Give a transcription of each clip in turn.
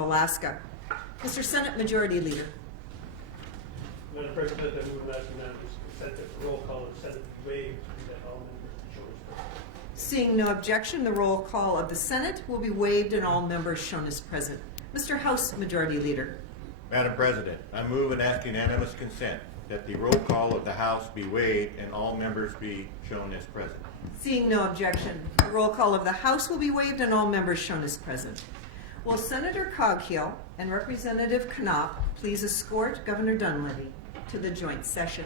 Alaska. Mr. Senate Majority Leader. Madam President, I move and ask unanimous consent that the roll call of the Senate be waived and that all members be shown as present. Seeing no objection, the roll call of the Senate will be waived and all members shown as present. Mr. House Majority Leader. Madam President, I move and ask unanimous consent that the roll call of the House be waived and all members be shown as present. Seeing no objection, the roll call of the House will be waived and all members shown as present. Will Senator Coghill and Representative Knopp please escort Governor Dunleavy to the joint session?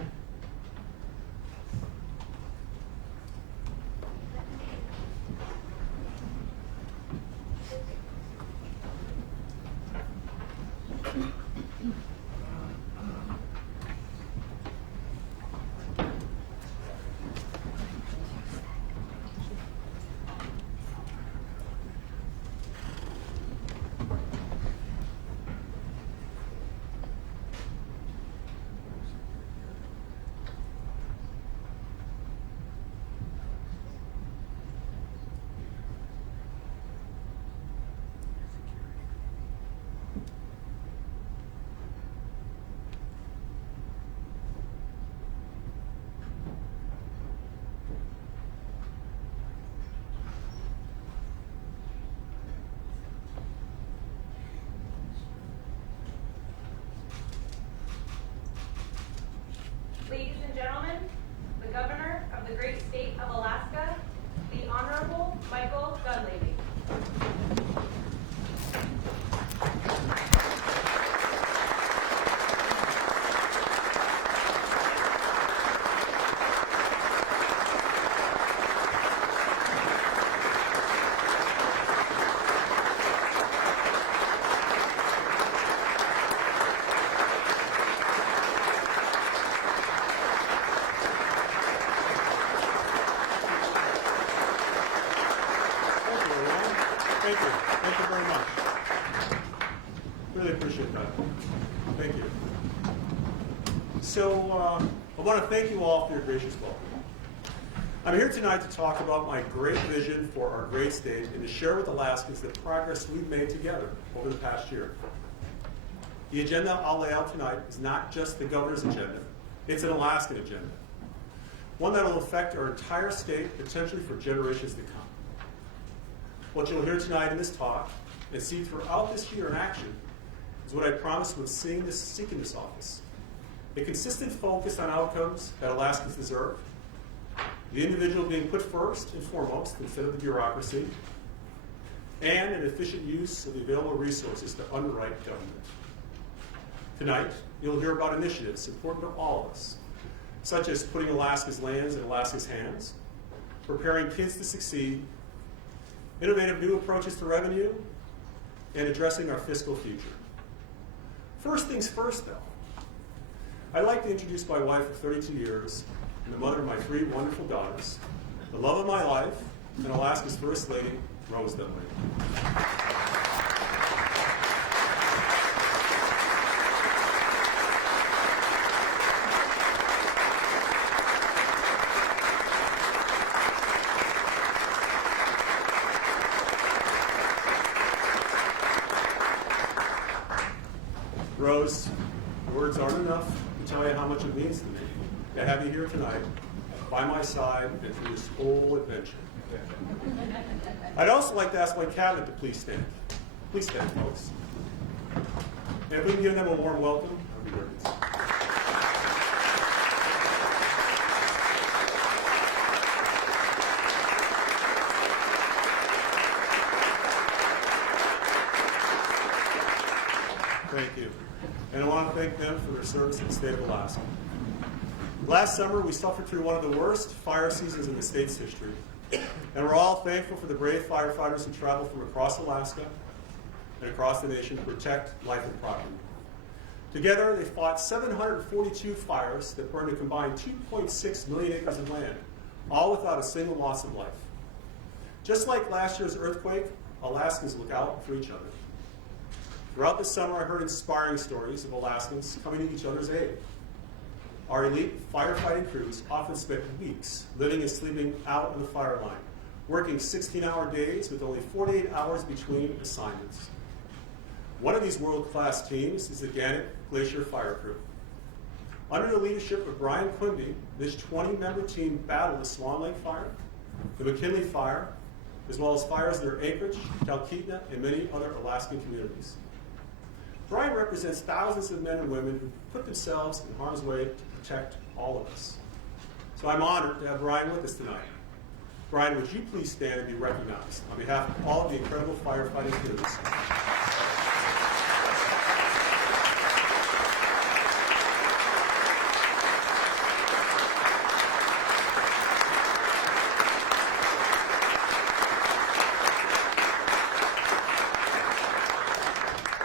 Ladies and gentlemen, the Governor of the great state of Alaska, the Honorable Michael Dunleavy. Thank you. Thank you very much. Really appreciate that. Thank you. So I want to thank you all for your gracious welcome. I'm here tonight to talk about my great vision for our great state and to share with Alaskans the progress we've made together over the past year. The agenda I'll lay out tonight is not just the governor's agenda, it's an Alaskan agenda. One that will affect our entire state, potentially for generations to come. What you'll hear tonight in this talk and see throughout this year in action is what I promised when seeking this office. A consistent focus on outcomes that Alaskans deserve, the individual being put first and foremost instead of the bureaucracy, and an efficient use of the available resources to underwrite government. Tonight, you'll hear about initiatives important to all of us, such as putting Alaska's lands in Alaska's hands, preparing kids to succeed, innovative new approaches to revenue, and addressing our fiscal future. First things first, though. I'd like to introduce my wife of 32 years and the mother of my 3 wonderful daughters, the love of my life, and Alaska's First Lady, Rose Dunleavy. Rose, words aren't enough to tell you how much it means to me to have you here tonight by my side and through this whole adventure. I'd also like to ask my cabinet to please stand. Please stand, folks. And if we can give them a warm welcome, I'd be great. Thank you. And I want to thank them for their service in the state of Alaska. Last summer, we suffered through one of the worst fire seasons in the state's history. And we're all thankful for the brave firefighters who traveled from across Alaska and across the nation to protect life and property. Together, they fought 742 fires that burned a combined 2.6 million acres of land, all without a single loss of life. Just like last year's earthquake, Alaskans look out for each other. Throughout the summer, I heard inspiring stories of Alaskans coming to each other's aid. Our elite firefighting crews often spent weeks living and sleeping out on the fire line, working 16-hour days with only 48 hours between assignments. One of these world-class teams is the Alaska Glacier Fire Crew. Under the leadership of Brian Quimby, this 20-member team battled the Swan Lake Fire, the McKinley Fire, as well as fires near Anchorage, Talkeetna, and many other Alaskan communities. Brian represents thousands of men and women who put themselves in harm's way to protect all of us. So I'm honored to have Brian with us tonight. Brian, would you please stand and be recognized on behalf of all of the incredible firefighting crews?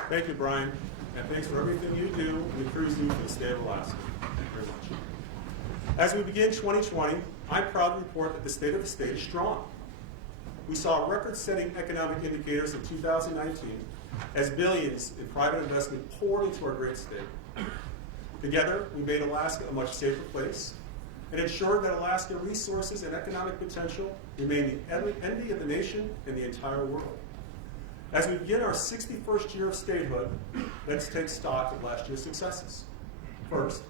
Thank you, Brian, and thanks for everything you do and the crews do for the state of Alaska. Thank you very much. As we begin 2020, I'm proud to report that the state of the state is strong. We saw record-setting economic indicators in 2019 as billions in private investment poured into our great state. Together, we made Alaska a much safer place and ensured that Alaska resources and economic potential remain the envy of the nation and the entire world. As we begin our 61st year of statehood, let's take stock of last year's successes. First,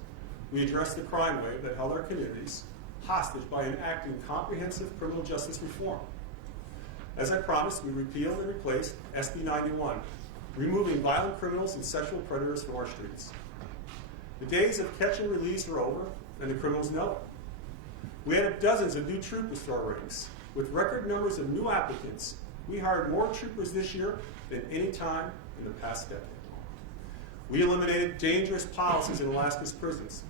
we addressed the crime wave that held our communities hostage by enacting comprehensive criminal justice reform. As I promised, we repealed and replaced SB 91, removing violent criminals and sexual predators from our streets. The days of catch and release are over, and the criminals know it. We added dozens of new troopers to our ranks. With record numbers of new applicants, we hired more troopers this year than any time in the past decade. We eliminated dangerous policies in Alaska's prisons,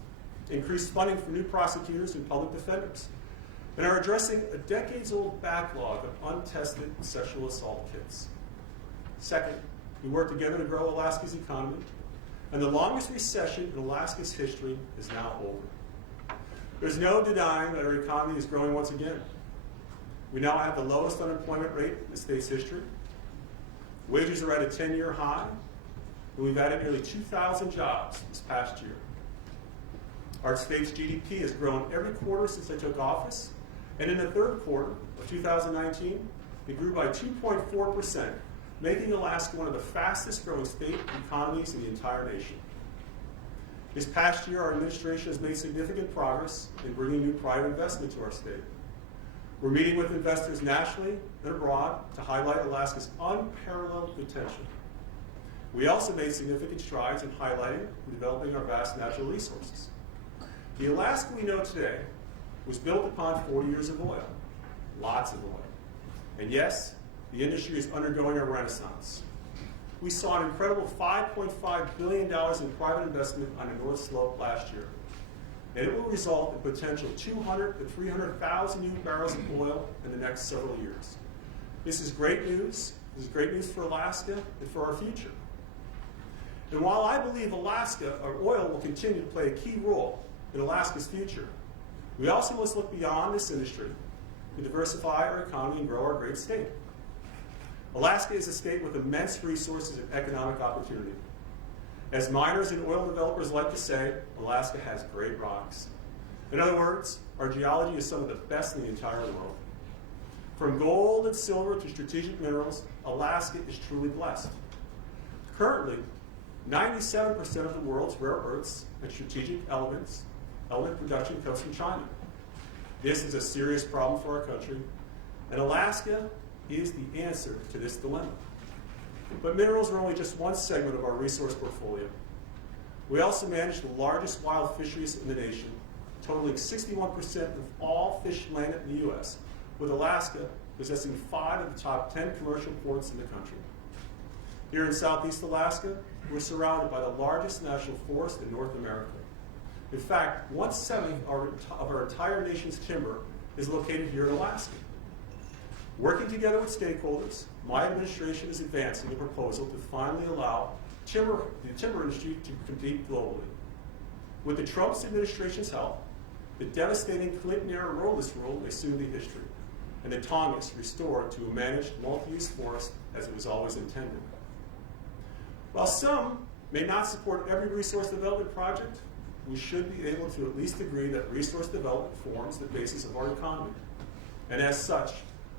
increased funding for new prosecutors and public defenders, and are addressing a decades-old backlog of untested sexual assault kits. Second, we worked together to grow Alaska's economy, and the longest recession in Alaska's history is now over. There's no denying that our economy is growing once again. We now have the lowest unemployment rate in the state's history. Wages are at a 10-year high, and we've added nearly 2,000 jobs this past year. Our state's GDP has grown every quarter since I took office, and in the third quarter of 2019, it grew by 2.4%, making Alaska one of the fastest growing state economies in the entire nation. This past year, our administration has made significant progress in bringing new private investment to our state. We're meeting with investors nationally and abroad to highlight Alaska's unparalleled potential. We also made significant strides in highlighting and developing our vast natural resources. The Alaska we know today was built upon 40 years of oil, lots of oil. And yes, the industry is undergoing a renaissance. We saw an incredible $5.5 billion in private investment on the North Slope last year. And it will result in potential 200 to 300,000 new barrels of oil in the next several years. This is great news. This is great news for Alaska and for our future. And while I believe Alaska, or oil, will continue to play a key role in Alaska's future, we also must look beyond this industry to diversify our economy and grow our great state. Alaska is a state with immense resources and economic opportunity. As miners and oil developers like to say, Alaska has great rocks. In other words, our geology is some of the best in the entire world. From gold and silver to strategic minerals, Alaska is truly blessed. Currently, 97% of the world's rare earths and strategic element production comes from China. This is a serious problem for our country, and Alaska is the answer to this dilemma. But minerals are only just one segment of our resource portfolio. We also manage the largest wild fisheries in the nation, totaling 61% of all fish landed in the U.S., with Alaska possessing 5 of the top 10 commercial ports in the country. Here in Southeast Alaska, we're surrounded by the largest national forest in North America. In fact, 1/7 of our entire nation's timber is located here in Alaska. Working together with stakeholders, my administration is advancing a proposal to finally allow the timber industry to compete globally. With the Trump administration's help, the devastating Clinton-era roadless rule may soon be history, and the Tongass restored to a managed multi-use forest as it was always intended. While some may not support every resource development project, we should be able to at least agree that resource development forms the basis of our economy. And as such,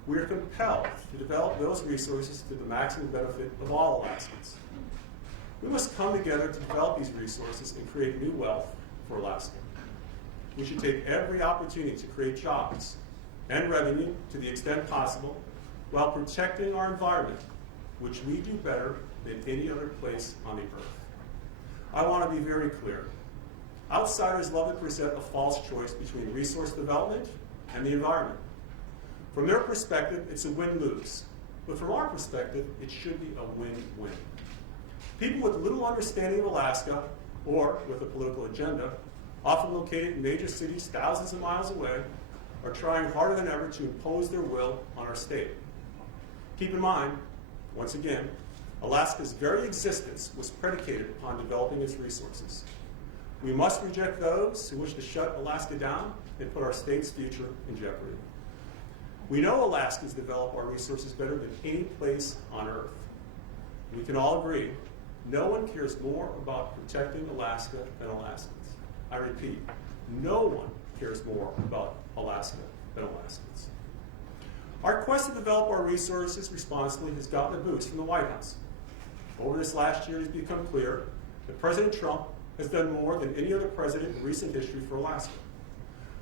we are compelled to develop those resources to the maximum benefit of all Alaskans. We must come together to develop these resources and create new wealth for Alaska. We should take every opportunity to create jobs and revenue to the extent possible while protecting our environment, which we do better than any other place on the earth. I want to be very clear. Outsiders love to present a false choice between resource development and the environment. From their perspective, it's a win-lose. But from our perspective, it should be a win-win. People with little understanding of Alaska, or with a political agenda, often located in major cities thousands of miles away, are trying harder than ever to impose their will on our state. Keep in mind, once again, Alaska's very existence was predicated upon developing its resources. We must reject those who wish to shut Alaska down and put our state's future in jeopardy. We know Alaskans develop our resources better than any place on earth. We can all agree, no one cares more about protecting Alaska than Alaskans. I repeat, no one cares more about Alaska than Alaskans. Our quest to develop our resources responsibly has gotten a boost from the White House. Over this last year, it has become clear that President Trump has done more than any other president in recent history for Alaska.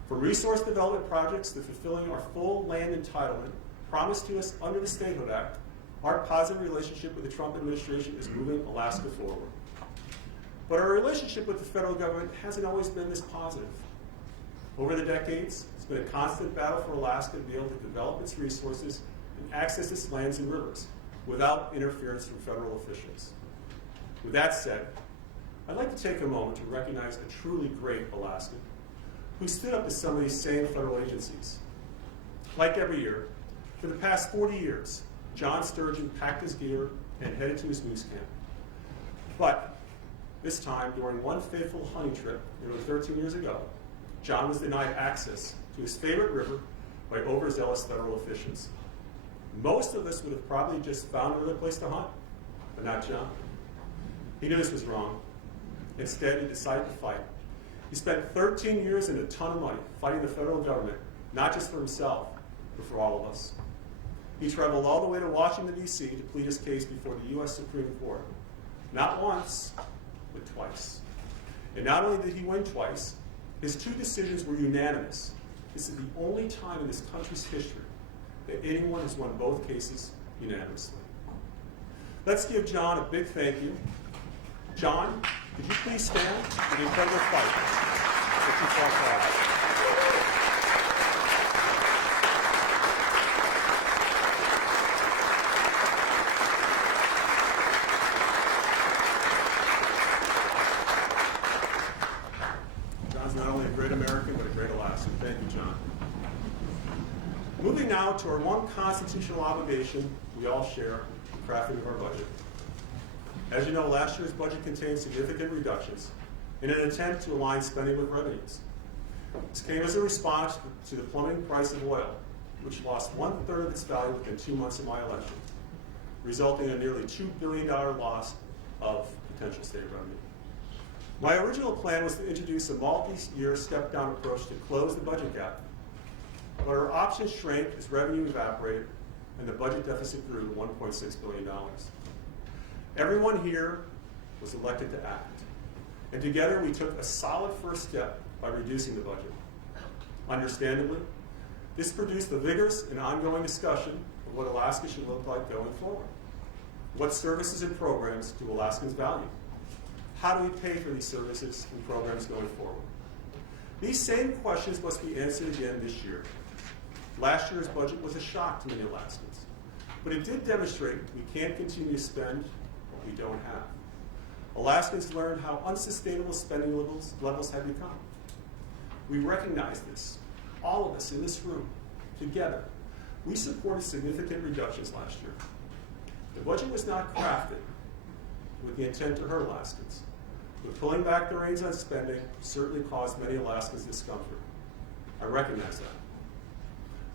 From resource development projects to fulfilling our full land entitlement promised to us under the Statehood Act, our positive relationship with the Trump administration is moving Alaska forward. But our relationship with the federal government hasn't always been this positive. Over the decades, it's been a constant battle for Alaska to be able to develop its resources and access its lands and rivers without interference from federal officials. With that said, I'd like to take a moment to recognize a truly great Alaskan who stood up to some of these same federal agencies. Like every year, for the past 40 years, John Sturgeon packed his gear and headed to his moose camp. But this time, during one fateful hunting trip nearly 13 years ago, John was denied access to his favorite river by overzealous federal officials. Most of us would have probably just found another place to hunt, but not John. He knew this was wrong. Instead, he decided to fight. He spent 13 years and a ton of money fighting the federal government, not just for himself, but for all of us. He traveled all the way to Washington, D.C. to plead his case before the U.S. Supreme Court. Not once, but twice. And not only did he win twice, his two decisions were unanimous. This is the only time in this country's history that anyone has won both cases unanimously. Let's give John a big thank you. John, could you please stand for the incredible fight that you fought for? John's not only a great American, but a great Alaskan. Thank you, John. Moving now to our one constitutional obligation we all share, the crafting of our budget. As you know, last year's budget contained significant reductions in an attempt to align spending with revenues. This came as a response to the plummeting price of oil, which lost 1/3 of its value within 2 months of my election, resulting in a nearly $2 billion loss of potential state revenue. My original plan was to introduce a multi-year step-down approach to close the budget gap, but our options shrank as revenue evaporated and the budget deficit grew to $1.6 billion. Everyone here was elected to act, and together we took a solid first step by reducing the budget. Understandably, this produced a vigorous and ongoing discussion of what Alaska should look like going forward. What services and programs do Alaskans value? How do we pay for these services and programs going forward? These same questions must be answered again this year. Last year's budget was a shock to many Alaskans, but it did demonstrate we can't continue to spend what we don't have. Alaskans learned how unsustainable spending levels had become. We recognize this, all of us in this room, together. We supported significant reductions last year. The budget was not crafted with the intent to hurt Alaskans, but pulling back the reins on spending certainly caused many Alaskans discomfort. I recognize that.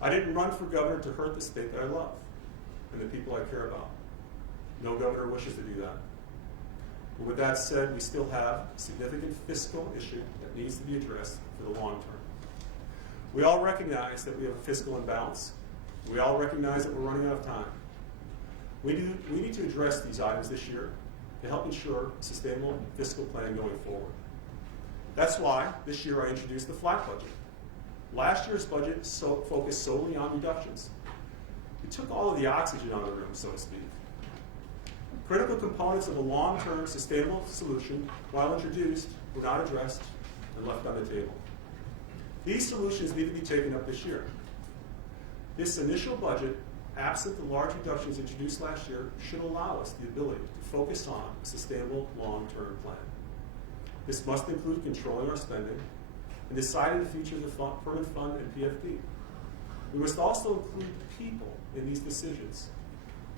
I didn't run for governor to hurt the state that I love and the people I care about. No governor wishes to do that. But with that said, we still have a significant fiscal issue that needs to be addressed for the long term. We all recognize that we have a fiscal imbalance. We all recognize that we're running out of time. We need to address these items this year to help ensure sustainable fiscal planning going forward. That's why this year I introduced the flat budget. Last year's budget focused solely on reductions. It took all of the oxygen out of the room, so to speak. Critical components of a long-term sustainable solution, while introduced, were not addressed and left on the table. These solutions need to be taken up this year. This initial budget, absent the large reductions introduced last year, should allow us the ability to focus on a sustainable long-term plan. This must include controlling our spending and deciding the future of the permanent fund and PFD. We must also include people in these decisions.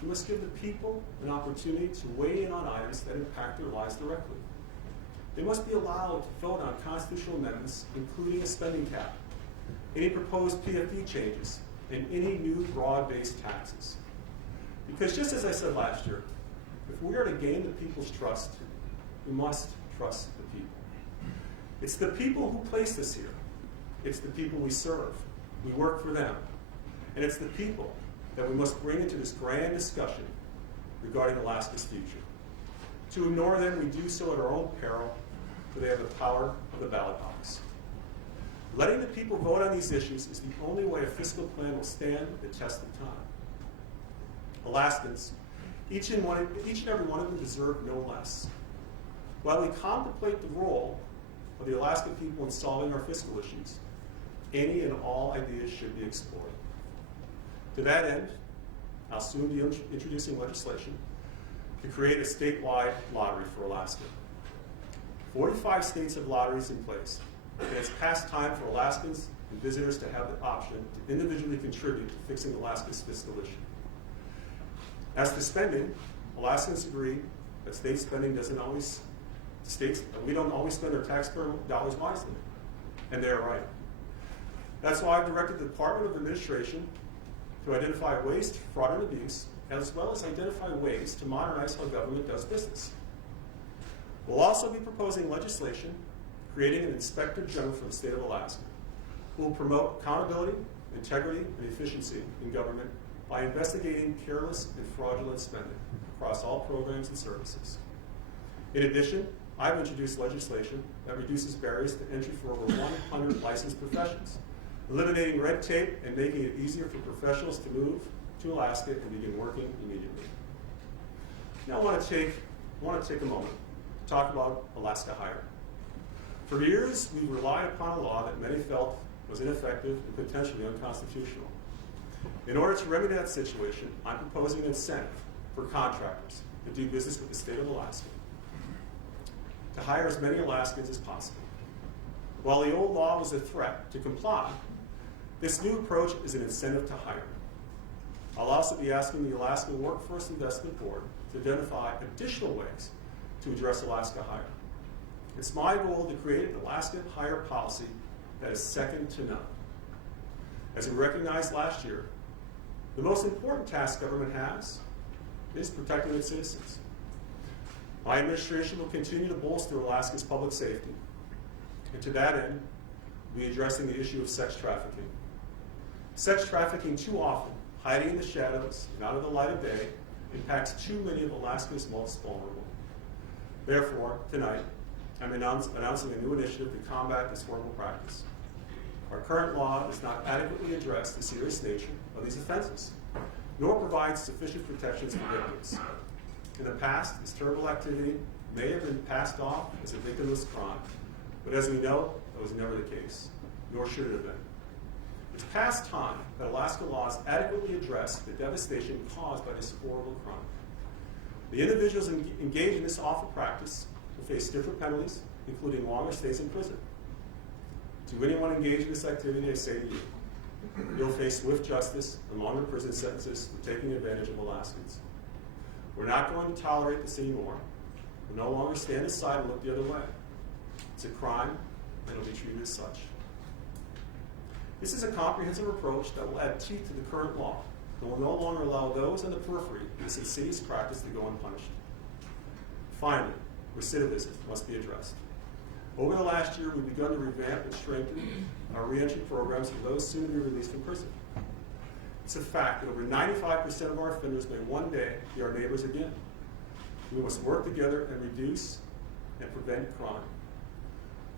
We must give the people an opportunity to weigh in on items that impact their lives directly. They must be allowed to vote on constitutional amendments, including a spending cap, any proposed PFD changes, and any new broad-based taxes. Because just as I said last year, if we are to gain the people's trust, we must trust the people. It's the people who placed us here. It's the people we serve. We work for them. And it's the people that we must bring into this grand discussion regarding Alaska's future. To ignore them, we do so at our own peril, for they have the power of the ballot box. Letting the people vote on these issues is the only way a fiscal plan will stand the test of time. Alaskans, each and every one of them deserve no less. While we contemplate the role of the Alaska people in solving our fiscal issues, any and all ideas should be explored. To that end, I'll soon be introducing legislation to create a statewide lottery for Alaska. 45 states have lotteries in place, and it's past time for Alaskans and visitors to have the option to individually contribute to fixing Alaska's fiscal issue. As to spending, Alaskans agree that state spending we don't always spend our taxpayer dollars wisely, and they are right. That's why I've directed the Department of Administration to identify waste, fraud, and abuse, as well as identify ways to modernize how government does business. We'll also be proposing legislation creating an Inspector General for the state of Alaska, who will promote accountability, integrity, and efficiency in government by investigating careless and fraudulent spending across all programs and services. In addition, I've introduced legislation that reduces barriers to entry for over 100 licensed professions, eliminating red tape and making it easier for professionals to move to Alaska and begin working immediately. Now I want to take a moment to talk about Alaska Hire. For years, we relied upon a law that many felt was ineffective and potentially unconstitutional. In order to remedy that situation, I'm proposing an incentive for contractors to do business with the state of Alaska, to hire as many Alaskans as possible. While the old law was a threat to comply, this new approach is an incentive to hire. I'll also be asking the Alaska Workforce Investment Board to identify additional ways to address Alaska Hire. It's my goal to create an Alaska Hire policy that is second to none. As we recognized last year, the most important task government has is protecting its citizens. My administration will continue to bolster Alaska's public safety, and to that end, we'll be addressing the issue of sex trafficking. Sex trafficking, too often, hiding in the shadows and out of the light of day, impacts too many of Alaska's most vulnerable. Therefore, tonight, I'm announcing a new initiative to combat this horrible practice. Our current law does not adequately address the serious nature of these offenses, nor provides sufficient protections for victims. In the past, this terrible activity may have been passed off as a victimless crime, but as we know, that was never the case, nor should it have been. It's past time that Alaska laws adequately address the devastation caused by this horrible crime. The individuals engaged in this awful practice will face different penalties, including longer stays in prison. To anyone engaged in this activity, I say to you, you'll face swift justice and longer prison sentences for taking advantage of Alaskans. We're not going to tolerate this anymore. We'll no longer stand aside and look the other way. It's a crime, and it'll be treated as such. This is a comprehensive approach that will add teeth to the current law and will no longer allow those on the periphery of this insidious practice to go unpunished. Finally, recidivism must be addressed. Over the last year, we've begun to revamp and strengthen our reentry programs for those soon to be released from prison. It's a fact that over 95% of our offenders may one day be our neighbors again. We must work together and reduce and prevent crime.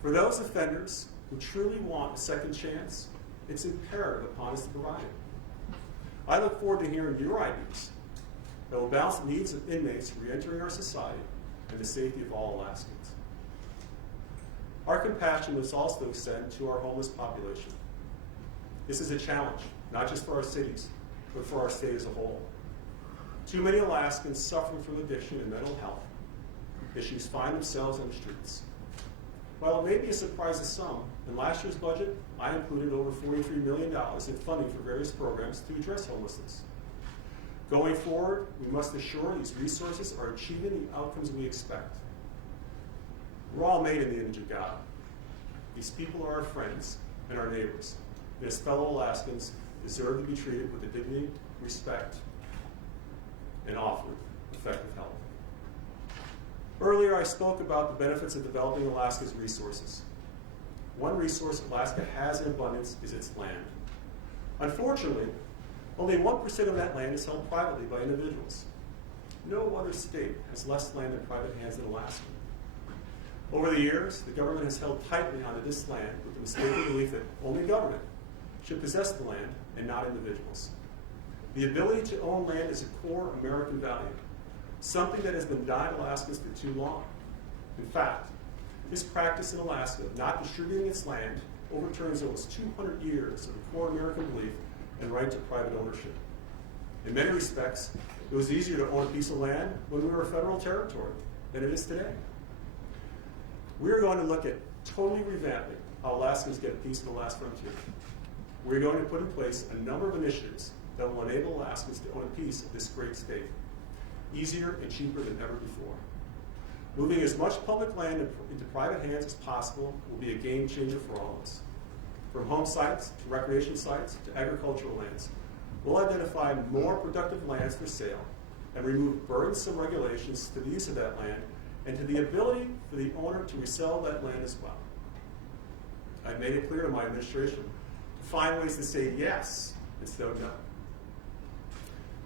For those offenders who truly want a second chance, it's imperative upon us to provide it. I look forward to hearing your ideas that will balance the needs of inmates re-entering our society and the safety of all Alaskans. Our compassion must also extend to our homeless population. This is a challenge, not just for our cities, but for our state as a whole. Too many Alaskans suffering from addiction and mental health issues find themselves on the streets. While it may be a surprise to some, in last year's budget, I included over $43 million in funding for various programs to address homelessness. Going forward, we must assure these resources are achieving the outcomes we expect. We're all made in the image of God. These people are our friends and our neighbors, and as fellow Alaskans, deserve to be treated with the dignity, respect, and offered effective help. Earlier, I spoke about the benefits of developing Alaska's resources. One resource Alaska has in abundance is its land. Unfortunately, only 1% of that land is held privately by individuals. No other state has less land in private hands than Alaska. Over the years, the government has held tightly onto this land with the mistaken belief that only government should possess the land and not individuals. The ability to own land is a core American value, something that has been denied Alaskans for too long. In fact, this practice in Alaska of not distributing its land overturns almost 200 years of the core American belief and right to private ownership. In many respects, it was easier to own a piece of land when we were a federal territory than it is today. We're going to look at totally revamping how Alaskans get a piece of the last frontier. We're going to put in place a number of initiatives that will enable Alaskans to own a piece of this great state, easier and cheaper than ever before. Moving as much public land into private hands as possible will be a game changer for all of us. From home sites to recreation sites to agricultural lands, we'll identify more productive lands for sale and remove burdensome regulations to the use of that land and to the ability for the owner to resell that land as well. I've made it clear to my administration to find ways to say yes instead of no.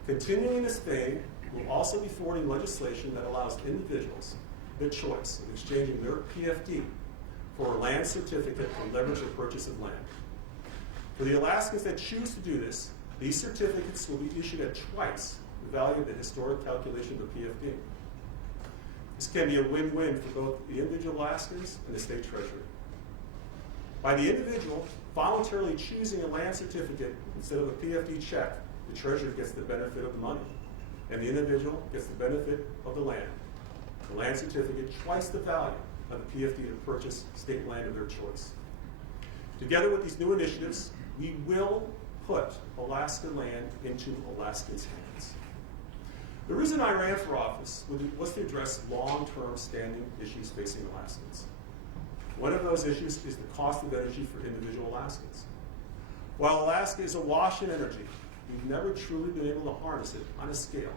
Continuing in this vein, we'll also be forwarding legislation that allows individuals the choice of exchanging their PFD for a land certificate to leverage the purchase of land. For the Alaskans that choose to do this, these certificates will be issued at twice the value of the historic calculation of the PFD. This can be a win-win for both the individual Alaskans and the state treasury. By the individual voluntarily choosing a land certificate instead of a PFD check, the treasury gets the benefit of the money, and the individual gets the benefit of the land. The land certificate twice the value of the PFD to purchase state land of their choice. Together with these new initiatives, we will put Alaska land into Alaskans' hands. The reason I ran for office was to address long-term standing issues facing Alaskans. One of those issues is the cost of energy for individual Alaskans. While Alaska is awash in energy, we've never truly been able to harness it on a scale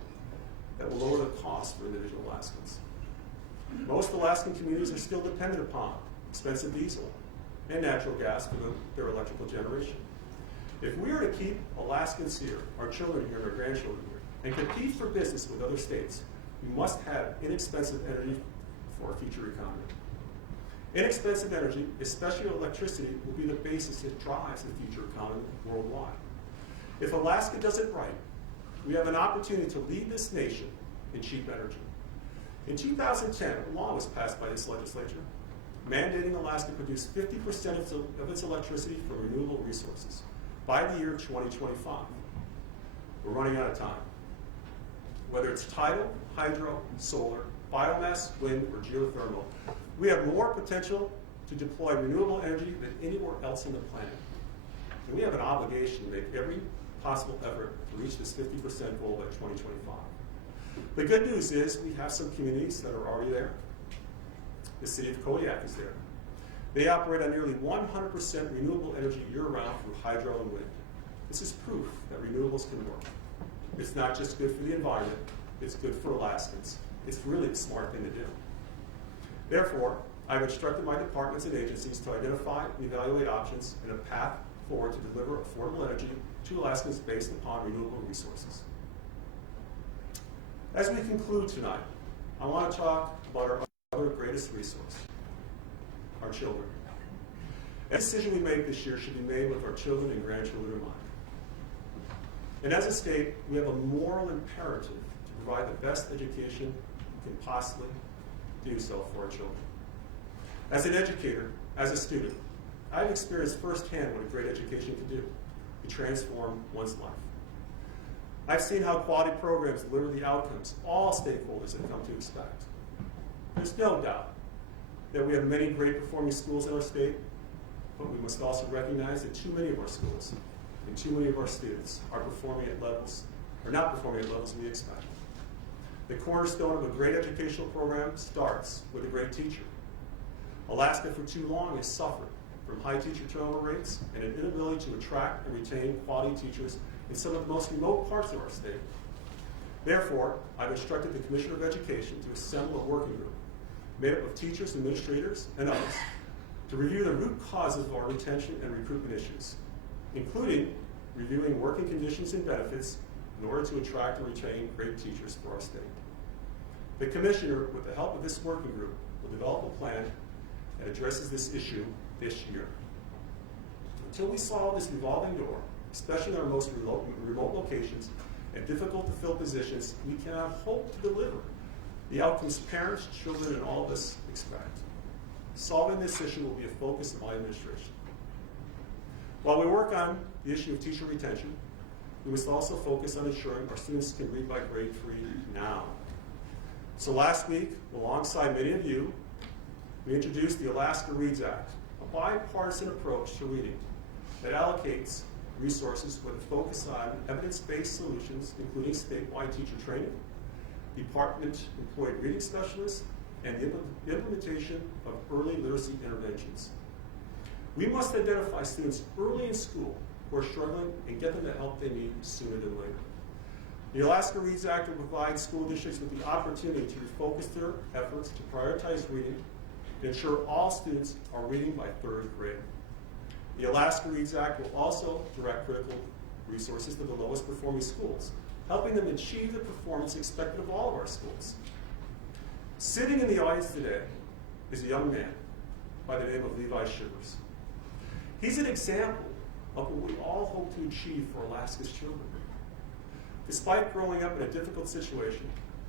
that will lower the cost for individual Alaskans. Most Alaskan communities are still dependent upon expensive diesel and natural gas for their electrical generation. If we are to keep Alaskans here, our children here, and our grandchildren here, and compete for business with other states, we must have inexpensive energy for our future economy. Inexpensive energy, especially electricity, will be the basis that drives the future economy worldwide. If Alaska does it right, we have an opportunity to lead this nation in cheap energy. In 2010, a law was passed by this legislature mandating Alaska produce 50% of its electricity from renewable resources by the year 2025. We're running out of time. Whether it's tidal, hydro, solar, biomass, wind, or geothermal, we have more potential to deploy renewable energy than anywhere else on the planet. And we have an obligation to make every possible effort to reach this 50% goal by 2025. The good news is we have some communities that are already there. The city of Kodiak is there. They operate on nearly 100% renewable energy year-round through hydro and wind. This is proof that renewables can work. It's not just good for the environment, it's good for Alaskans. It's really a smart thing to do. Therefore, I've instructed my departments and agencies to identify and evaluate options and a path forward to deliver affordable energy to Alaskans based upon renewable resources. As we conclude tonight, I want to talk about our other greatest resource, our children. Every decision we make this year should be made with our children and grandchildren in mind. And as a state, we have a moral imperative to provide the best education we can possibly do so for our children. As an educator, as a student, I've experienced firsthand what a great education can do to transform one's life. I've seen how quality programs deliver the outcomes all stakeholders have come to expect. There's no doubt that we have many great performing schools in our state, but we must also recognize that too many of our schools and too many of our students are not performing at levels we expect. The cornerstone of a great educational program starts with a great teacher. Alaska for too long has suffered from high teacher turnover rates and an inability to attract and retain quality teachers in some of the most remote parts of our state. Therefore, I've instructed the Commissioner of Education to assemble a working group made up of teachers, administrators, and others to review the root causes of our retention and recruitment issues, including reviewing working conditions and benefits in order to attract and retain great teachers for our state. The Commissioner, with the help of this working group, will develop a plan that addresses this issue this year. Until we solve this revolving door, especially in our most remote locations and difficult to fill positions, we cannot hope to deliver the outcomes parents, children, and all of us expect. Solving this issue will be a focus of my administration. While we work on the issue of teacher retention, we must also focus on ensuring our students can read by grade 3 now. So last week, alongside many of you, we introduced the Alaska Reads Act, a bipartisan approach to reading that allocates resources with a focus on evidence-based solutions, including statewide teacher training, department-employed reading specialists, and the implementation of early literacy interventions. We must identify students early in school who are struggling and get them the help they need sooner than later. The Alaska Reads Act will provide school districts with the opportunity to refocus their efforts to prioritize reading and ensure all students are reading by 3rd grade. The Alaska Reads Act will also direct critical resources to the lowest performing schools, helping them achieve the performance expected of all of our schools. Sitting in the audience today is a young man by the name of Levi Shivers. He's an example of what we all hope to achieve for Alaska's children. Despite growing up in a difficult situation,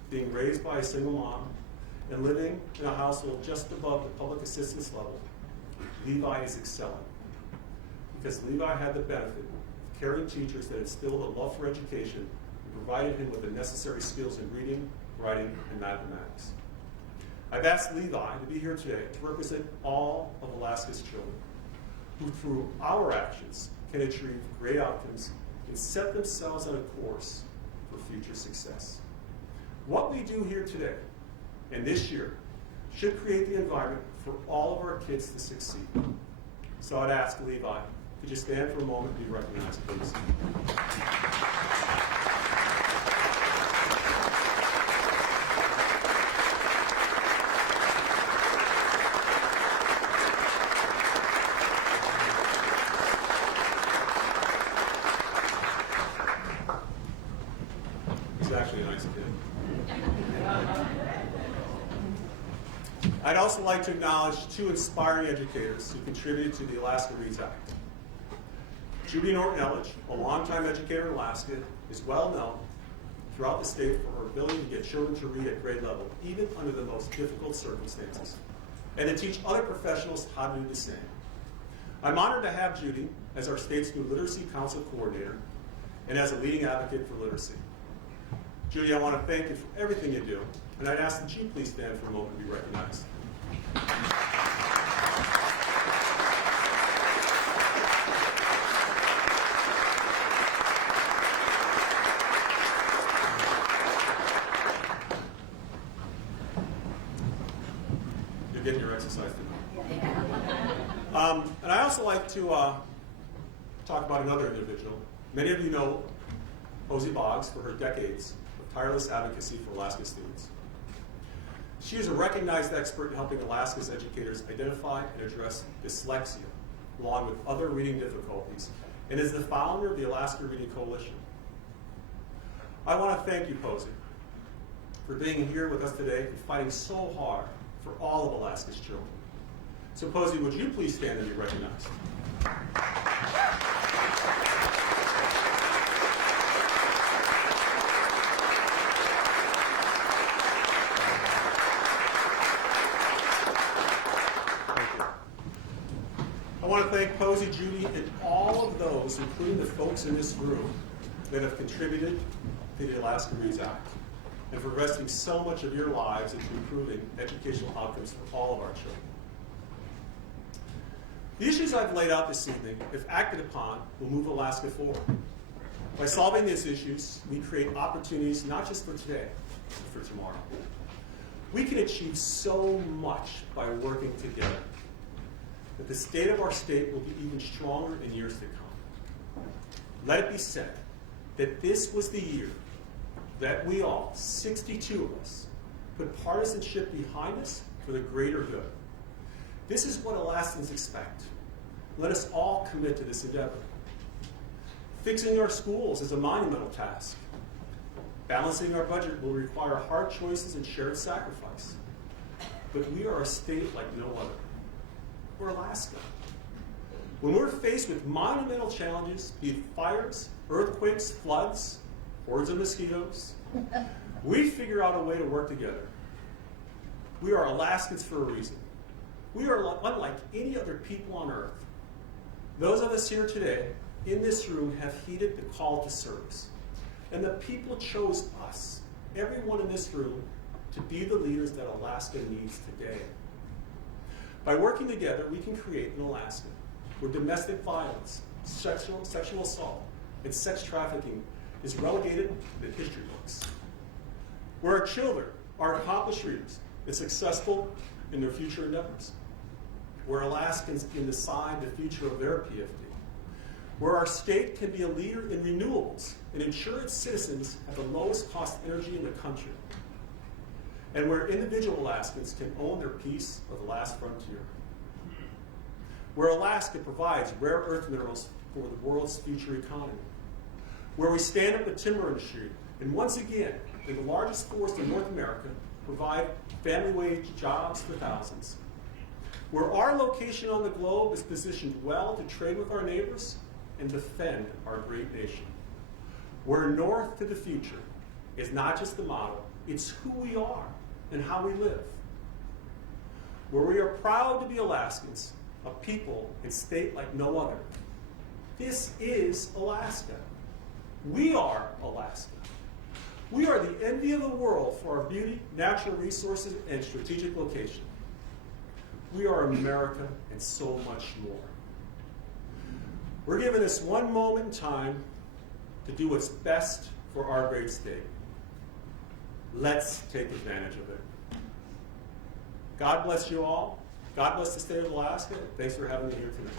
being raised by a single mom, and living in a household just above the public assistance level, Levi is excelling. Because Levi had the benefit of caring teachers that instilled a love for education and provided him with the necessary skills in reading, writing, and mathematics. I've asked Levi to be here today to represent all of Alaska's children, who through our actions can achieve great outcomes and set themselves on a course for future success. What we do here today and this year should create the environment for all of our kids to succeed. So I'd ask Levi, could you stand for a moment and be recognized, please? He's actually a nice kid. I'd also like to acknowledge 2 inspiring educators who contributed to the Alaska Reads Act. Judy Norton-Elledge, a longtime educator in Alaska, is well known throughout the state for her ability to get children to read at grade level, even under the most difficult circumstances, and to teach other professionals how to do the same. I'm honored to have Judy as our state's new Literacy Council Coordinator and as a leading advocate for literacy. Judy, I want to thank you for everything you do, and I'd ask that you please stand for a moment and be recognized. You're getting your exercise tonight. And I also like to talk about another individual. Many of you know Posey Boggs for her decades of tireless advocacy for Alaska students. She is a recognized expert in helping Alaska's educators identify and address dyslexia, along with other reading difficulties, and is the founder of the Alaska Reading Coalition. I want to thank you, Posey, for being here with us today and fighting so hard for all of Alaska's children. So Posey, would you please stand and be recognized? I want to thank Posey, Judy, and all of those, including the folks in this room, that have contributed to the Alaska Reads Act, and for investing so much of your lives into improving educational outcomes for all of our children. The issues I've laid out this evening, if acted upon, will move Alaska forward. By solving these issues, we create opportunities not just for today, but for tomorrow. We can achieve so much by working together that the state of our state will be even stronger in years to come. Let it be said that this was the year that we all, 62 of us, put partisanship behind us for the greater good. This is what Alaskans expect. Let us all commit to this endeavor. Fixing our schools is a monumental task. Balancing our budget will require hard choices and shared sacrifice. But we are a state like no other. We're Alaska. When we're faced with monumental challenges, be it fires, earthquakes, floods, hordes of mosquitoes, we figure out a way to work together. We are Alaskans for a reason. We are unlike any other people on earth. Those of us here today in this room have heeded the call to service. And the people chose us, everyone in this room, to be the leaders that Alaska needs today. By working together, we can create an Alaska where domestic violence, sexual assault, and sex trafficking is relegated to the history books. Where our children are accomplished readers and successful in their future endeavors. Where Alaskans can decide the future of their PFD. Where our state can be a leader in renewables and ensure its citizens have the lowest cost energy in the country. And where individual Alaskans can own their piece of the last frontier. Where Alaska provides rare earth minerals for the world's future economy. Where we stand up the timber industry and once again, in the largest forest in North America, provide family wage jobs for thousands. Where our location on the globe is positioned well to trade with our neighbors and defend our great nation. Where north to the future is not just the motto, it's who we are and how we live. Where we are proud to be Alaskans, a people and state like no other. This is Alaska. We are Alaska. We are the envy of the world for our beauty, natural resources, and strategic location. We are America and so much more. We're given this one moment in time to do what's best for our great state. Let's take advantage of it. God bless you all. God bless the state of Alaska. Thanks for having me here tonight.